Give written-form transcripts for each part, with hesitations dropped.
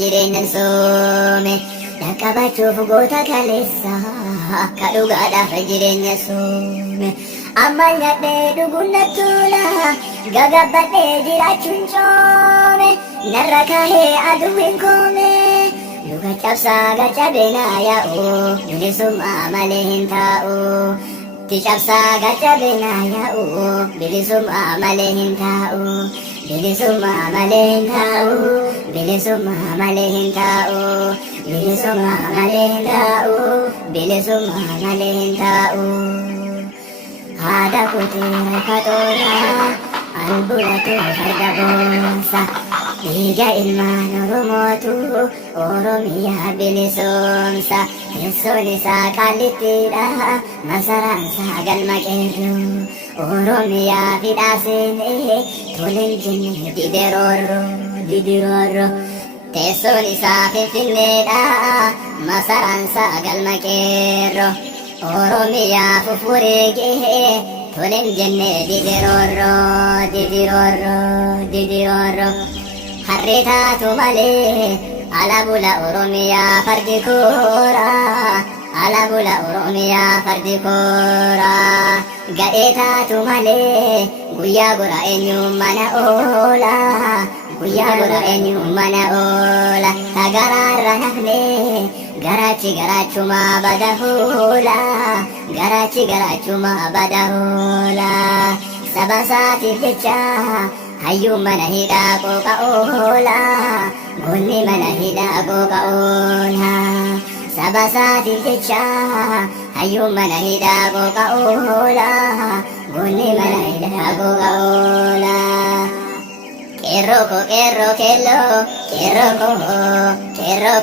jireenyan soome dhaqqabachuuf goota kaleessa akka dhugaadhaaf jireenya soome amma nyaadhee dhuguun natti tola gagabbadhee jiraachuun coome narra kahee aduwwiin koome luka cabsaa gacabe naa yaa'u bilisummaa malee hin taa'u ti cabsaa gacabe naa yaa'u bilisummaa malee hin taa'u bilisummaa malee hin taa'u bilisummaa malee hin taa'u bilisummaa malee hin taa'u bilisummaa malee hin taa'u haadha kutee katooraa albulatu farda boonsa dhiiga ilmaan oromootu oromiyaa bilisoomsa teessoon isaa qaallittiidha masaraan isaa galma qeerroo oromiyaa fidhaaseenee toleen jenne didiroorro teessoon isaa finfinneedha masaraan isaa galma qeerroo oromiyaa fufureegee toleen jenne didiroorro harree taatu malee alabula oromiyaa fardi kooraa alabula oromiyaa fardi kooraa gadhee taatu malee guyyaa gora eenyuun mana oola guyyaa gora eenyuun mana oola tagaraarra nafne garaachi garaachumaa bada hoola garaachi garaachumaa bada hoola saba isaatiif jecha hayyuun mana hidhaa qooqa oola goonni mana hidhaa qooqa oola saba isaatiif jecha hayyuun mana hidhaa qooqa oola goonni mana hidhaa qooqa oola qeerroo ko qeerroo kelloo qeerroo ko qeerroo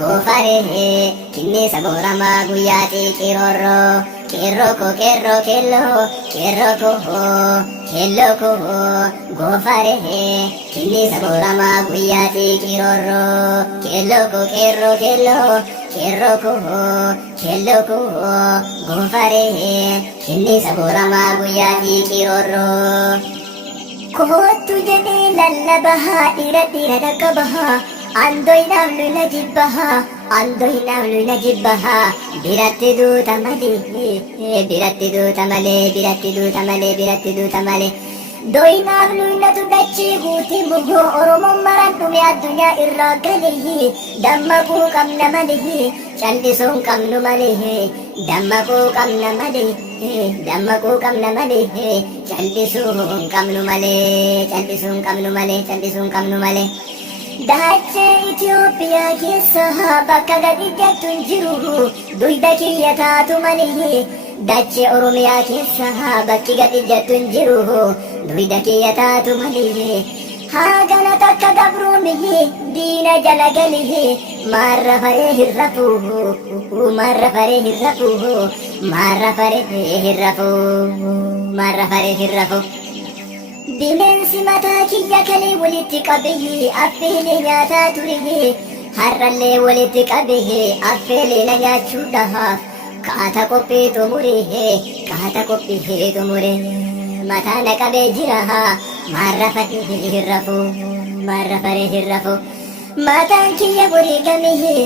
goofaree kinniisa gooramaa guyyaati qiroorroo qeerroo ko kelloo goofaree kinniisa gooramaa guyyaati qiroorroo qeerroo ko goofaree kinniisa gooramaa guyyaati qiroorroo kootu jedhee lallabahaa dhiira dhaqabahaa andoinaaf luna jibbahaa biratti duuta malee doinaaf lunatu dachii guutii buhuu oromoon maran dhume addunyaa irraa galee dammaquu qabna malee callisuun qabnu malee dammaquu qabna malee callisuun qabnu malee dachee Itoophiyaa keessa bakka gadi jettuun jiru duyda kiyya taatu malee dachee Oromiyaa keessa bakki gadi jettuun jiru duyda kiyya taatu malee haagana takka gabroomee diina jala galee maarra faree hirrafu bineensi mataa kiyya kalee walitti qabee affeelee nyaataa ture har'allee walitti qabee affeelee na nyaachuudhaaf kaata qophii xumure mataa na qabee jira maarra faree hirrafu mataan kiyya boriigamee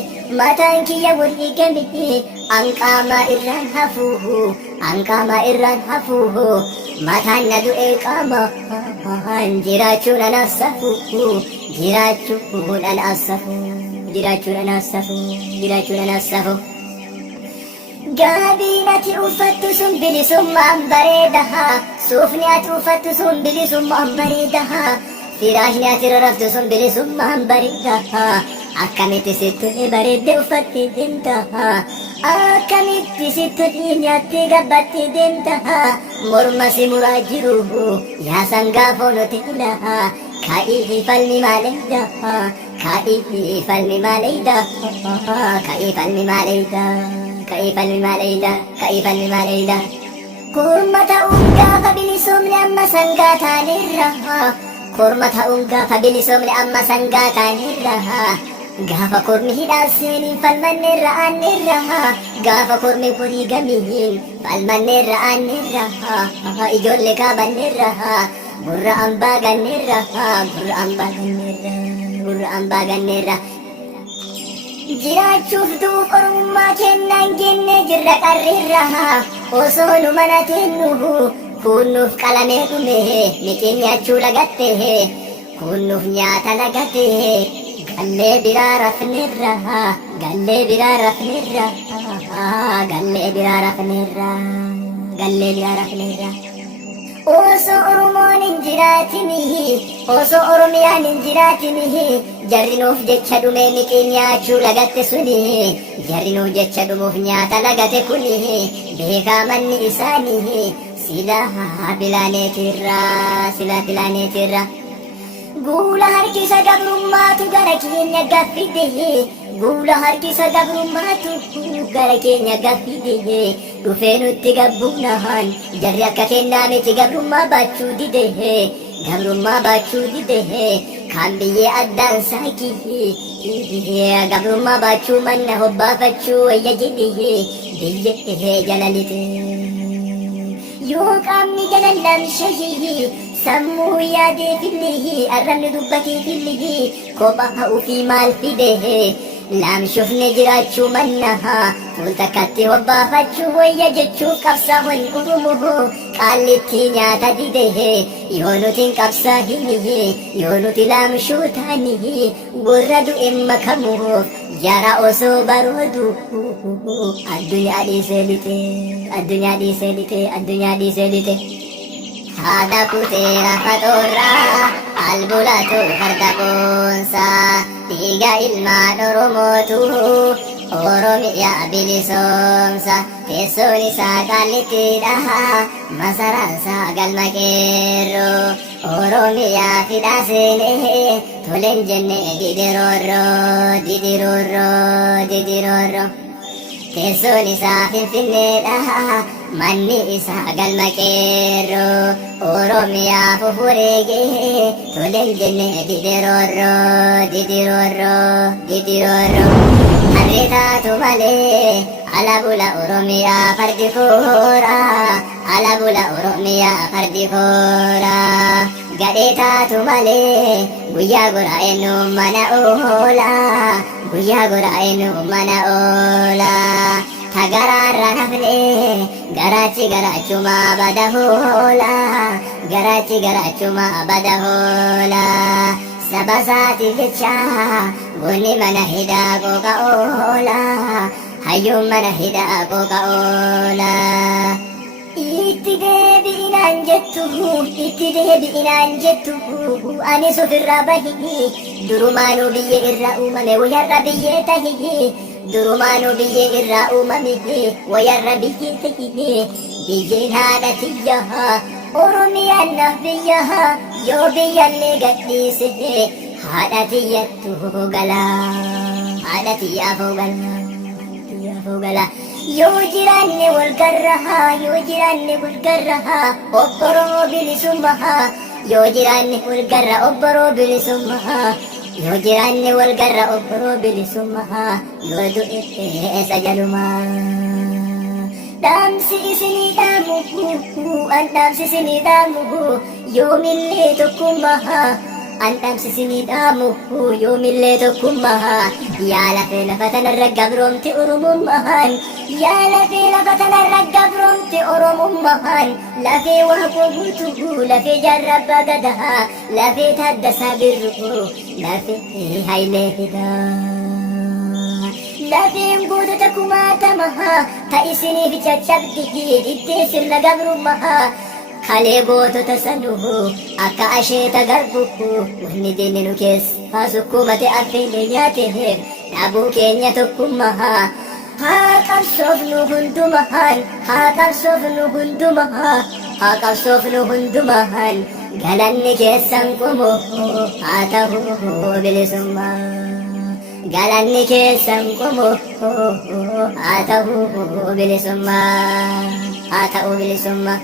anqaama irraan hafuuhu mataan na du'ee qaama jiraachuun anaasafu gaabiin ati uffattu sun bilisummaan bareedaha suufni ati uffattu sun bilisummaan bareedaha firaashni ati raraftu sun bilisummaan bareedaha akkamitti sitti bareedde uffattee deemtaha akkamitti sitti nyaatte gabbattee deemtaha morma si muraa jiru yaa sangaa foonoti ilaha ka'ii falmi maaleeyda korma ta'uun gaafa bilisoomne amma sangaa taanerra gaafa kormi hidhaan seeniin falmanneerra aanneerra gaafa kormi horii gamiin falmanneerra aanneerra ijoollee kaabanneerra gurra ambaa ganneerra gurra ambaa ganneerra gurra ambaa ganneerra. Jiraachuuf duuf oromummaa kennaan genne jirra qarreerra osoo nu mana teennuhu kunnuuf qalamee dhume mitiin nyaachuu lagatte kunnuuf nyaata lagatte gallee biraa rafneerra gallee biraa rafneerra gallee biraa rafneerra gallee biraa rafneerra. Osoo Oromoon hin jiraatinihi osoo Oromiyaan hin jiraatinihi jarrinuuf jecha dhume mitiin nyaachuu lagatte suni jarrinuuf jecha dhumuuf nyaata lagate kuni beekaa manni isaanii sila bilaaneetirra sila bilaaneetirra. Guula harkisa gabrummaatu gara keenya gaffide guula harkisa gabrummaatu gara keenya gaffide dhufee nutti gabbuunahan jarri akka kennaa miti gabrummaa baachuu dide gabrummaa baachuu dide kan biyyee addaan saakii gabrummaa baachuu manna hobbaafachuu wayya jedhe biyyee jalalite yoo qaamni jalallam shayii sammuu yaadee fillihi arrabni dubbatee fillihi kophaa ufii maal fide laamshofne jiraachuu mannaha fuul takkatti hobbaafachuu wayya jechuu qabsaa'uun urumuhu qaallitti nyaata dide yoo nuti hin qabsaa'inihi yoo nuti laamshuu taanihi gurra du'e makamuuf jara osoo baroodu addunyaa dhiisee lite addunyaa dhiisee lite addunyaa dhiisee lite. Haadha kuteera faxoorraa albulatu farda boonsaa dhiiga ilmaan Oromootu Oromiyaa bilisoomsa teessoon isaa qaallittiidha masaraan isaa galma qeerroo Oromiyaa fidhaa seenee toleen jenne didiroorroo didiroorroo didiroorroo teessoon isaa Finfinneedha manni isaa galma qeerroo Oromiyaa fufureegee toleen jenne didiroorroo didiroorroo didiroorroo. Harree taatu malee alabula Oromiyaa fardi koora alabula Oromiyaa fardi koora gadhee taatu malee guyyaa goraa'enu mana oola guyyaa goraa'enu mana oola. Tagaraarra nafne garaachi garaachuma bada hoola garaachi garaachuma bada hoola saba isaatiif jecha goonni mana hidhaa qooqa oola hayyuun mana hidhaa qooqa oola. Itti deebi'inaan jettu itti deebi'inaan jettu anis ofirraa bahi durumaanuu biyya irraa uumame wayarra biyyee tahi durumaanuu biyya irraa uumame wayarra biyyee tahi biyyeen haadha tiyyaha Oromiyaan naaf biyyaha yoo biyyallee gadhiise haadha tiyyattu gala haadha tiyyaafuu gala tiyyaafuu gala. Yoo jiraanne wal garraha yoo jiraanne wal garraha obboroo bilisummaha yoo jiraanne wal garra obboroo bilisummaha yoo jiraanne wal garra obboroo bilisummaha yoo du'e sajalumaa. Dhaamsi isinii dhaamuhu an dhaamsi isinii dhaamuhu yoomillee tokkummaha an dhaamsi isinii dhaamuhu yoomillee tokkummaha. Yaa lafee lafa tanarra gabroomte oromummahan yaa lafee lafa tanarra gabroomte oromummahan lafee waaqoo guutuhu lafee jaarrabbaa gadaha lafee taaddasaa birruhu lafee hayilee fidaa. Lafeen gootota kumaatamaha ta isiniif caccabdihi diddee sirna gabrummaha kalee gootota sanuhu akka asheeta garbuhu wanni diinni nu keessa sukkumate affeelee nyaateef dhabuu keenya tokkummaha. Haa qabsoofnu hundumahan haa qabsoofnu hundumahan haa qabsoofnu hundumahan galanni keessan qomoo haa ta'uu bilisummaa. Galanni keessan qomoo haa ta'uu bilisummaa haa ta'uu bilisummaa.